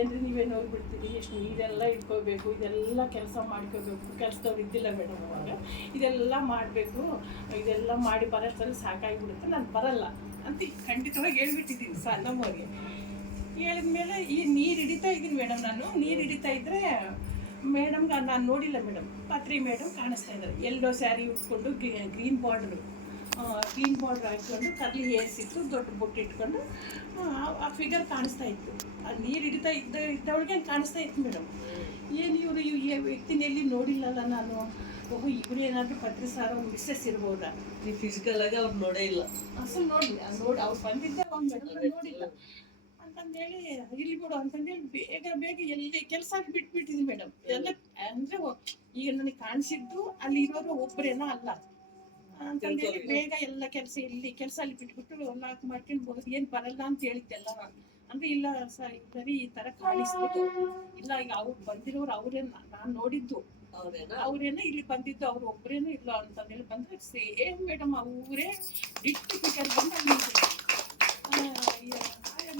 ಏನ್ರಿ ನೀವೇನು ಹೋಗ್ಬಿಡ್ತೀರಿ, ಎಷ್ಟು ನೀರೆಲ್ಲ ಇಟ್ಕೋಬೇಕು, ಇದೆಲ್ಲ ಕೆಲಸ ಮಾಡ್ಕೋಬೇಕು. ಕೆಲಸದವ್ರು ಇದ್ದಿಲ್ಲ ಮೇಡಮ್ ಅವಾಗ. ಇದೆಲ್ಲ ಮಾಡಬೇಕು, ಇದೆಲ್ಲ ಮಾಡಿ ಬರೋಷ್ಟರಲ್ಲಿ ಸಾಕಾಗಿಬಿಡುತ್ತೆ, ನಾನು ಬರಲ್ಲ ಅಂತ ಖಂಡಿತವಾಗಿ ಹೇಳ್ಬಿಟ್ಟಿದ್ದೀನಿ ನಮ್ಮವ್ರಿಗೆ. ಹೇಳಿದ್ಮೇಲೆ ಈ ನೀರು ಹಿಡಿತಾ ಇದ್ದೀನಿ ಮೇಡಮ್. ನಾನು ನೀರು ಹಿಡಿತಾ ಇದ್ದರೆ ಮೇಡಮ್ಗೆ ನಾನು ನೋಡಿಲ್ಲ ಮೇಡಮ್, ಪಾತ್ರಿ ಮೇಡಮ್ ಕಾಣಿಸ್ತಾ ಇದ್ದಾರೆ. ಎಲ್ಲೋ ಸ್ಯಾರಿ ಉಟ್ಕೊಂಡು ಗ್ರೀನ್ ಬಾರ್ಡ್ರು ಹಾಕ್ಕೊಂಡು ಕರ್ಲಿ ಹೇರ್ಸ್ ಇತ್ತು, ದೊಡ್ಡ ಬೊಟ್ಟು ಇಟ್ಕೊಂಡು ಆ ಫಿಗರ್ ಕಾಣಿಸ್ತಾ ಇತ್ತು. ಆ ನೀರು ಹಿಡಿತಾ ಇದ್ದವಳಿಗೆ ಕಾಣಿಸ್ತಾ ಇತ್ತು ಮೇಡಮ್. ಏನು ಇವರು ಈ ವ್ಯಕ್ತಿನಲ್ಲಿ ನೋಡಿಲ್ಲಲ್ಲ ನಾನು. ಓಹೋ, ಇವ್ರು ಏನಾದರೂ ಪತ್ರಿ ಸಾರ ಮಿಸ್ಸಸ್ ಇರ್ಬೋದಾ? ನೀವು ಫಿಸಿಕಲ್ ಆಗಿ ಅವ್ರು ನೋಡೇ ಇಲ್ಲ? ಅಸಲು ನೋಡಿ ಅವ್ರು ಬಂದಿದ್ದೆ ಅವ್ನು ಮೇಡಮ್ ನೋಡಿಲ್ಲ ಅಂತಂದೇಳಿ ಇಲ್ಲಿ ಬಿಡು ಅಂತಂದೇಳಿ ಬೇಗ ಎಲ್ಲಿ ಕೆಲಸ ಬಿಟ್ಬಿಟ್ಟಿದ್ವಿ ಮೇಡಮ್. ಎಲ್ಲ ಅಂದರೆ ಈಗ ನನಗೆ ಕಾಣಿಸಿದ್ದು ಅಲ್ಲಿ ಇರೋರು ಒಬ್ಬರೇನೋ ಅಲ್ಲ ಅಂತಂದೇಳಿ ಬೇಗ ಎಲ್ಲ ಕೆಲಸ ಅಲ್ಲಿ ಬಿಟ್ಬಿಟ್ಟು ಲಾಕ್ ಮಾಡ್ಕೊಂಡು ಹೋಗೋದು. ಏನು ಬರಲ್ಲ ಅಂತ ಹೇಳಿದ್ದೆಲ್ಲ ಅಂದ್ರೆ ಇಲ್ಲ ಬರೀ ಈ ತರ ಕಾಣಿಸ್ಬಿಟ್ಟು ಇಲ್ಲ. ಈಗ ಅವ್ರು ಬಂದಿರೋರು ಅವ್ರೇನ ನಾನು ನೋಡಿದ್ದು ಅವ್ರೇನ ಇಲ್ಲಿ ಬಂದಿದ್ದು ಅವ್ರು ಒಬ್ರೇನೂ ಇಲ್ಲ ಅಂತಂದೇಳಿ ಬಂದ್ರೆ ಸೇಮ್ ಮೇಡಮ್ ಅವರೇ ಇಟ್ಟು ಪಿಕರ್ ಬಂದು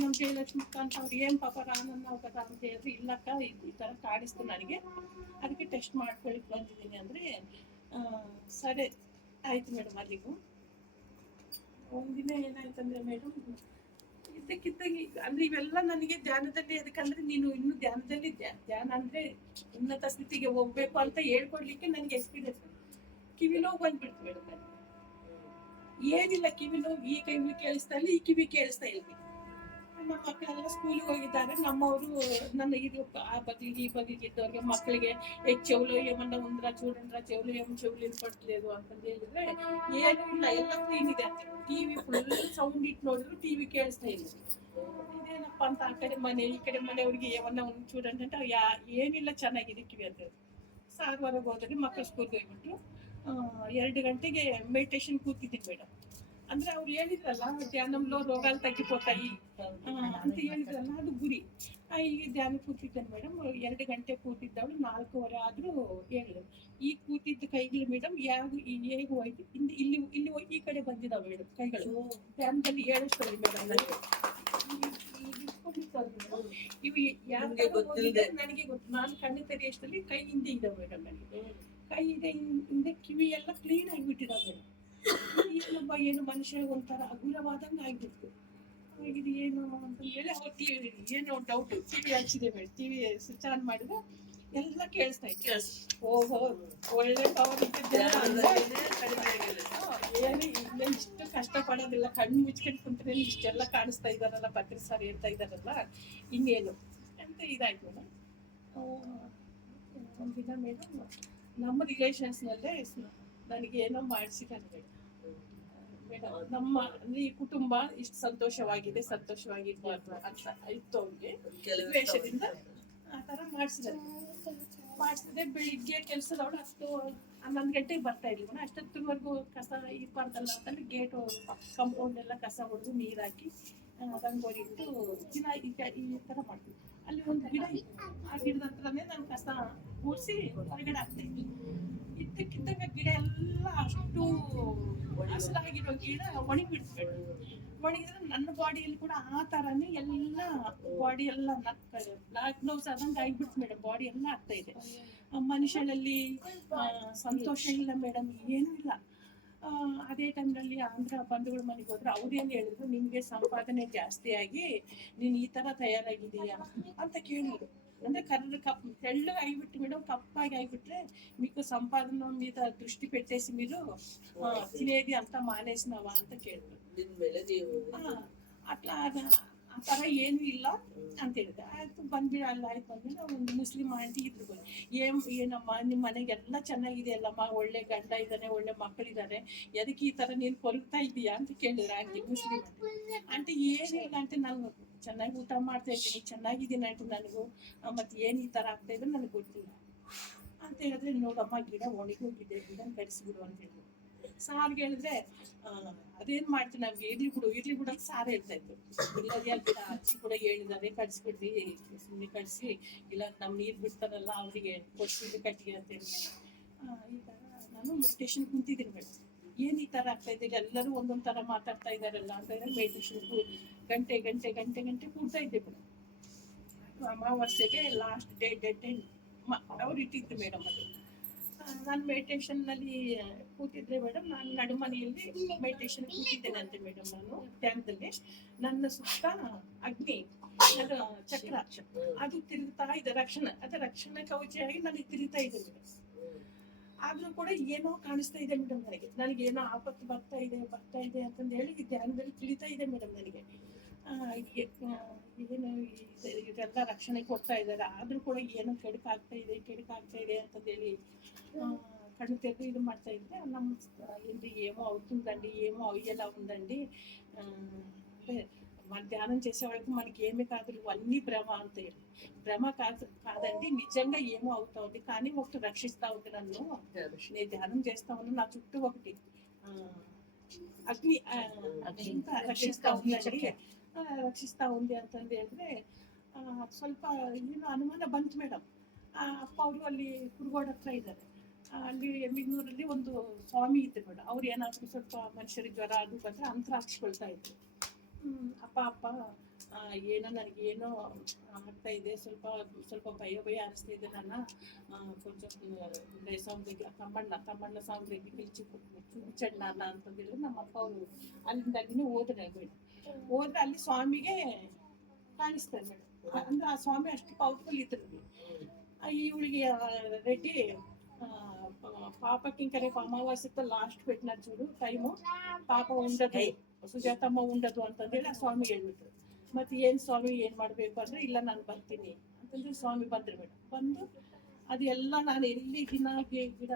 ನಮ್ಮ ಜಯಲಕ್ಷ್ಮಕ್ಕ ಅಂತ ಅವ್ರು ಏನು ಪಾಪ ರಾಮನ್ನ ಹೋಗದ ಅಂತ ಹೇಳಿದ್ರೆ ಇಲ್ಲಕ್ಕ ಈ ತರ ಕಾಣಿಸ್ತು ನನಗೆ, ಅದಕ್ಕೆ ಟೆಸ್ಟ್ ಮಾಡ್ಕೊಳಿಕ್ ಬಂದಿದ್ದೀನಿ ಅಂದ್ರೆ ಸರಿ ಆಯ್ತು ಮೇಡಮ್. ಅಲ್ಲಿಗೂ ಒಂದಿನ ಏನಾಯ್ತಂದ್ರೆ ಮೇಡಮ್, ಇದ್ದಕ್ಕಿದ್ದಂಗೆ ಅಂದ್ರೆ ಇವೆಲ್ಲ ನನಗೆ ಧ್ಯಾನದಲ್ಲಿ, ಅದಕ್ಕಂದ್ರೆ ನೀನು ಇನ್ನು ಧ್ಯಾನದಲ್ಲಿ ಧ್ಯಾನ ಅಂದ್ರೆ ಉನ್ನತ ಸ್ಥಿತಿಗೆ ಹೋಗ್ಬೇಕು ಅಂತ ಹೇಳ್ಕೊಡ್ಲಿಕ್ಕೆ ನನಗೆ ಎಕ್ಸ್ಪೀರಿಯನ್ಸ್. ಕಿವಿನೋವು ಬಂದ್ಬಿಡ್ತು ಮೇಡಮ್ ನನಗೆ. ಏನಿಲ್ಲ, ಕಿವಿನೋವು ಈ ಕಿವಿ ಕೇಳಿಸ್ತಾ ಇಲ್ಲ, ಈ ಕಿವಿ ಕೇಳಿಸ್ತಾ ಇಲ್ಲ. ನಮ್ಮ ಮಕ್ಕಳೆಲ್ಲ ಸ್ಕೂಲಿಗೆ ಹೋಗಿದ್ದಾರೆ. ನಮ್ಮವರು ನನ್ನ ಇದು ಆ ಬಗ್ಲಿಗೆ ಈ ಬಗ್ಲಿಗೆ ಇದ್ದವ್ರಿಗೆ ಮಕ್ಕಳಿಗೆ చెవులో ఏమన్నా ఉందిరా చూడండిరా, చెవులు వినపట్లేదు ಅಂತಂದು ಹೇಳಿದ್ರೆ ಏನೂ ಇಲ್ಲ, ಎಲ್ಲ ಕ್ಲೀನ್ ಇದೆ ಅಂತ. ಟಿವಿ ಫುಲ್ ಸೌಂಡ್ ಇಟ್ಟು ನೋಡಿದ್ರು ಟಿವಿ ಕೇಳಿಸ್ತಾ ಇಲ್ಲ. ಇದೇನಪ್ಪ ಅಂತ ಆ ಕಡೆ ಮನೆ ಈ ಕಡೆ ಮನೆಯವ್ರಿಗೆ ಏಮನ್ನ ಒಂದು చూడండి ಅಂತ ಏನಿಲ್ಲ, ಚೆನ್ನಾಗಿದೆ ಕಿವಿ ಅಂತ. ಸಾರ್ವರೆಗೆ ಹೋದ್ರೆ ಮಕ್ಕಳು ಸ್ಕೂಲ್ಗೆ ಹೋಗ್ಬಿಟ್ಟು 2 ಗಂಟೆಗೆ ಮೆಡಿಟೇಷನ್ ಕೂತಿದ್ದೀನಿ ಮೇಡಮ್. ಅಂದ್ರೆ ಅವ್ರು ಹೇಳಿದ್ರಲ್ಲ ಧ್ಯಾನಂలో ರೋಗಾలు తగ్గిపోతాయి ಅಂತ ಹೇಳಿದ್ರಲ್ಲ, ಅದು ಗುರಿ. ಈಗ ಧ್ಯಾನ ಕೂತಿದ್ದೇನೆ ಮೇಡಮ್. 2 ಗಂಟೆ ಕೂತಿದ್ದವಳು 4:15 ಆದ್ರೂ ಹೇಳಿದ್ರು. ಈ ಕೂತಿದ್ದ ಕೈಗಳು ಮೇಡಮ್ ಹೇಗೆ ಹೋಯ್ತು ಇಲ್ಲಿ ಈ ಕಡೆ ಬಂದಿದ್ದಾವೆ ಮೇಡಮ್ ಕೈಗಳು. ಧ್ಯಾನದಲ್ಲಿ ಹೇಳಷ್ಟಲ್ಲಿ ಮೇಡಮ್ ನನಗೆ ಇವು ಯಾಕೆ ಗೊತ್ತಿದೆ ನನಗೆ ಗೊತ್ತು. ನಾನು ಕಣ್ಣು ತೆರೆಯಷ್ಟಲ್ಲಿ ಕೈ ಹಿಂದೆ ಇದ್ದಾವೆ ಮೇಡಮ್. ನನಗೆ ಕೈ ಹಿಂದೆ ಕಿವಿ ಎಲ್ಲ ಕ್ಲೀನ್ ಆಗಿಬಿಟ್ಟಿದ್ದಾವೆ ಮೇಡಮ್. ಏನೊಬ್ಬ ಏನು ಮನುಷ್ಯ ಒಂಥರ ಅಗುರವಾದಂಗೆ ಆಗ್ಬಿಡ್ತು. ಇದು ಏನು ಅಂತ ಹೇಳಿ ಅವ್ರು ಟಿವಿ ಏನೋ ಡೌಟ್ ಟಿವಿ ಹಚ್ಚಿದೆ ಮೇಡಮ್. ಟಿವಿ ಸ್ವಿಚ್ ಆನ್ ಮಾಡಿದ್ರೆ ಎಲ್ಲ ಕೇಳಿಸ್ತಾ ಇತ್ತು. ಓಹೋ, ಒಳ್ಳೆ ಪವರ್ ಏನು ಇಲ್ಲ, ಇಷ್ಟು ಕಷ್ಟ ಪಡೋದಿಲ್ಲ, ಕಣ್ಣು ಮುಚ್ಕೊಂಡು ಕುಂತ್ರೆ ಇಷ್ಟೆಲ್ಲ ಕಾಣಿಸ್ತಾ ಇದ್ದಾರಲ್ಲ, ಪತ್ರಿ ಸರ್ ಹೇಳ್ತಾ ಇದ್ದಾರಲ್ಲ, ಇನ್ನೇನು ಅಂತ ಇದಾಯ್ತು ಮೇಡಮ್. ಒಂದಿನ ಮೇಡಮ್ ನಮ್ಮ ರಿಲೇಷನ್ಸ್ನಲ್ಲೇ ನನಗೆ ಏನೋ ಮಾಡಿಸಿದ್ದಾರೆ ಮೇಡಮ್. ನಮ್ಮ ಈ ಕುಟುಂಬ ಇಷ್ಟು ಸಂತೋಷವಾಗಿರ್ಬಾರ್ದು ಅಂತ ಇತ್ತು ಅವ್ರಿಗೆ. ದ್ವೇಷದಿಂದ ಆ ಥರ ಮಾಡಿಸಿದೆ. ಬೆಳಿಗ್ಗೆ ಕೆಲಸದವಳು 11 ಗಂಟೆಗೆ ಬರ್ತಾ ಇರ್ಲಿಲ್ಲ. ಅಷ್ಟೊತ್ತಿವರೆಗೂ ಕಸ ಇರ್ಬಾರ್ದಲ್ಲ ಅಂತಂದ್ರೆ ಗೇಟು ಕಾಂಪೌಂಡ್ ಎಲ್ಲ ಕಸ ಹೊಡೆದು ನೀರು ಹಾಕಿ ರಂಗೋಲಿ ಇಟ್ಟು ದಿನ ಈ ಥರ ಮಾಡ್ತೀವಿ. ಅಲ್ಲಿ ಒಂದು ಗಿಡ ಇತ್ತು, ಆ ಗಿಡದ ಹತ್ರನೇ ನಾನು ಕಸ ಕೂಡಿಸಿ ಹೊರಗಡೆ ಹಾಕ್ತಾ ಇದ್ವಿ. ಇದ್ದಕ್ಕಿದ್ದಾಗ ಗಿಡ ಎಲ್ಲ ಅಷ್ಟು ಹಸಿರಾಗಿರೋ ಗಿಡ ಒಣಗಿಬಿಡ್ತು. ಒಣಗಿದ್ರೆ ನನ್ನ ಬಾಡಿಯಲ್ಲಿ ಕೂಡ ಆ ಥರನೇ ಎಲ್ಲ ಬಾಡಿ ಎಲ್ಲ ಬ್ಲಾಕ್ ನೌಸ್ ಆದಂಗೆ ಆಗಿಬಿಡ್ತು ಮೇಡಮ್. ಬಾಡಿ ಎಲ್ಲ ಆಗ್ತಾ ಇದೆ. ಮನುಷ್ಯನಲ್ಲಿ ಸಂತೋಷ ಇಲ್ಲ ಮೇಡಮ್, ಏನೂ ಇಲ್ಲ. ಅದೇ ಟೈಮ್ನಲ್ಲಿ ಆಂಧ್ರ ಬಂಧುಗಳ ಮನೆಗೆ ಹೋದ್ರೆ ಅವ್ರೇನು ಹೇಳಿದ್ರು, ನಿಮಗೆ ಸಂಪಾದನೆ ಜಾಸ್ತಿ ಆಗಿ ನೀನು ಈ ಥರ ತಯಾರಾಗಿದೀಯಾ ಅಂತ ಕೇಳಿದ್ರು. ಅಂದ್ರೆ తెల్లగా ಆಗಿಬಿಟ್ಟು ಮೇಡಮ್, కప్పాగి ಆಗಿಬಿಟ್ರೆ మీకు సంపాదన మీద దృష్టి పెట్టేసి మీరు తినేది అంతా మానేసినావా ಅಂತ ಕೇಳಿದ್ರು. ಅట్లా ಆ ಥರ ಏನೂ ಇಲ್ಲ ಅಂತ ಹೇಳಿದೆ. ಆಯ್ತು ಬಂದ್ವಿ. ಅಲ್ಲ ಆಯ್ತು ಬಂದ್ಮೇಲೆ ಒಂದು ಮುಸ್ಲಿಂ ಆಂಟಿ ಇದ್ರು. ಏನಮ್ಮ ನಿಮ್ಮ ಮನೆಗೆಲ್ಲ ಚೆನ್ನಾಗಿದೆ ಅಲ್ಲಮ್ಮ, ಒಳ್ಳೆ ಗಂಡ ಇದ್ದಾನೆ, ಒಳ್ಳೆ ಮಕ್ಕಳಿದ್ದಾರೆ, ಎದಕ್ಕೆ ಈ ಥರ ನೀನು ಕೊರಗ್ತಾ ಇದೀಯಾ ಅಂತ ಕೇಳಿದ್ರು ಆಂಟಿ. ಮುಸ್ಲಿಂ ಆಂಟಿ ಏನಿಲ್ಲ ಆಂಟಿ, ನಾನು ಚೆನ್ನಾಗಿ ಊಟ ಮಾಡ್ತಾ ಇದ್ದೀನಿ, ಚೆನ್ನಾಗಿದ್ದೀನಿ ಆಂಟಿ, ನನಗೂ ಮತ್ತೆ ಏನು ಈ ಥರ ಆಗ್ತಾ ಇದ್ರೆ ನನಗೆ ಗೊತ್ತಿಲ್ಲ ಅಂತ ಹೇಳಿದ್ರೆ, ನೋಡಮ್ಮ ಗಿಡ ಒಣಗೋಗಿದೆ, ಗಿಡ ಕಡಿಸ್ಬಿಡು ಅಂತ ಹೇಳಿದ್ರು. ಸಾರ್ಗೆ ಹೇಳಿದ್ರೆ ಅದೇನು ಮಾಡ್ತೀವಿ, ನಮ್ಗೆ ಇರ್ಲಿ ಬಿಡು ಅಂತ ಸಾರು ಹೇಳ್ತಾ ಇತ್ತು. ಇಲ್ಲ ಅಜ್ಜಿ ಕೂಡ ಹೇಳಿದ್ದಾರೆ, ಕಡಿಸ್ಬಿಡ್ರಿ, ಸುಮ್ಮನೆ ಕಡಿಸಿ, ಇಲ್ಲ ನಮ್ಮ ನೀರು ಬಿಡ್ತಾರಲ್ಲ ಅವರಿಗೆ ಕೊಡ್ಸಿದ್ದು ಕಟ್ಟಿಗೆ ಅಂತ ಹೇಳಿ ಈ ಥರ ನಾನು ಮೆಡಿಟೇಷನ್ ಕುಂತಿದ್ದೀನಿ ಮೇಡಮ್. ಏನು ಈ ಥರ ಆಗ್ತಾ ಇದ್ದೀರಿ, ಎಲ್ಲರೂ ಒಂದೊಂದು ಥರ ಮಾತಾಡ್ತಾ ಇದ್ದಾರಲ್ಲ ಅಂತ ಹೇಳಿ ಮೆಡಿಟೇಷನ್ ಗಂಟೆ ಕೂಡ್ತಾ ಇದ್ದೆ ಮೇಡಮ್. ಅಮಾವಾಸ್ಯೆಗೆ ಲಾಸ್ಟ್ ಡೇಟ್ ಅವ್ರು ಇಟ್ಟಿದ್ದು ಮೇಡಮ್ ಅದು. ನಾನು ಮೆಡಿಟೇಷನ್ನಲ್ಲಿ ಕೂತಿದ್ರೆ ಮೇಡಮ್, ನಾನು ನಡುಮನೆಯಲ್ಲಿ ಮೆಡಿಟೇಷನ್ ಕೂತಿದ್ದೇನೆ ಅಂತೆ ಮೇಡಮ್. ನಾನು ಧ್ಯಾನದಲ್ಲಿ ನನ್ನ ಸುತ್ತ ಅಗ್ನಿ, ಅದು ಚಕ್ರ, ಅದು ತಿರುಗ್ತಾ ಇದೆ. ರಕ್ಷಣಾ ಕವಚವಾಗಿ ನನಗೆ ತಿರುಗ್ತಾ ಇದೆ ಮೇಡಮ್. ಆದ್ರೂ ಕೂಡ ಏನೋ ಕಾಣಿಸ್ತಾ ಇದೆ ಮೇಡಮ್ ನನಗೆ ಏನೋ ಆಪತ್ತು ಬರ್ತಾ ಇದೆ ಅಂತಂದು ಹೇಳಿ ಧ್ಯಾನದಲ್ಲಿ ತಿಳಿತಾ ಇದೆ ಮೇಡಮ್ ನನಗೆ. ಏನು ಇದೆಲ್ಲ ರಕ್ಷಣೆ ಕೊಡ್ತಾ ಇದ್ದಾರೆ, ಆದ್ರೂ ಕೂಡ ಏನೋ ಕೆಡುಕಾಗ್ತಾ ಇದೆ ಅಂತಂದೇಳಿ కళ్ళు తెరిచి ఇది ಮಾಡ್ತಾ ಇದ್ದೆ. ನಮ್ಮ ఏంటి ఏమో అవుతుందండి, ఏమో అయ్యేలా ఉందండి, మన ధ్యానం చేసే వరకు మనకి ఏమీ కాదు, ఇవన్నీ భ్రమ అంత భ్రమ కాదండి, నిజంగా ఏమో అవుతా ఉంది, కానీ ఒకటి రక్షిస్తా ఉంది నన్ను. నేను ధ్యానం చేస్తా ఉన్నా, నా చుట్టూ ఒకటి ಅಗ್ನಿ ఇంకా ರಕ್ಷಿಸ್ತಾ ఉంది ಅಂತಂದು ಹೇಳಿದ್ರೆ ಸ್ವಲ್ಪ ಏನು ಅನುಮಾನ ಬಂತು ಮೇಡಮ್. ಅಪ್ಪ ಅವರು ಅಲ್ಲಿ ಕುರುಗೋಡ ಹತ್ರ ಇದ್ದಾರೆ. ಅಲ್ಲಿ ಎಮ್ಮಿಗ್ನೂರಲ್ಲಿ ಒಂದು ಸ್ವಾಮಿ ಇತ್ತು ಮೇಡಮ್. ಅವ್ರು ಏನಾದ್ರು ಸ್ವಲ್ಪ ಮನುಷ್ಯರಿಗೆ ಜ್ವರ ಅದು ಬಂದರೆ ಅಂತರ ಹಾಕ್ಸ್ಕೊಳ್ತಾ ಇದ್ರು. ಅಪ್ಪ ನನಗೇನೋ ಆಗ್ತಾ ಇದೆ, ಸ್ವಲ್ಪ ಭಯ ಅನಿಸ್ತಾ ಇದೆ. ನನ್ನ కొంచెం ಸ್ವಾಮಿ దగ్గర ತಮ್ಮಣ್ಣ ಸ್ವಾಮಿ దగ్గరికి వెళ్ళి చూపించండి నాన్న ಅಂತಂದಿದ್ರು. ನಮ್ಮ ಅಪ್ಪ ಅವರು ಅಲ್ಲಿಂದಾಗಿನೇ ಹೋದ್ರೆ ಅಲ್ಲಿ ಸ್ವಾಮಿಗೆ ಕಾಣಿಸ್ತಾರೆ ಮೇಡಮ್. ಅಂದ್ರೆ ಆ ಸ್ವಾಮಿ ಅಷ್ಟು ಪವರ್ಫುಲ್ ಇದ್ರು. ఈవిడికి రెడ్డి పాపకి ఇంకా రేపు అమావాస్యతో లాస్ట్ పెట్టినారు చూడు టైము, ಪಾಪ ఉండదు, ಸುಜಾತಮ್ಮ ఉండదు ಅಂತಂದೇಳಿ ಆ ಸ್ವಾಮಿ ಹೇಳ್ಬಿಟ್ರು. ಮತ್ತೆ ಏನು ಸ್ವಾಮಿ ಏನು ಮಾಡಬೇಕು ಅಂದರೆ, ಇಲ್ಲ ನಾನು ಬರ್ತೀನಿ ಅಂತಂದ್ರೆ ಸ್ವಾಮಿ ಬಂದ್ರು ಮೇಡಮ್. ಬಂದು ಅದು ಎಲ್ಲ ನಾನು ಎಲ್ಲಿ ಗಿಡ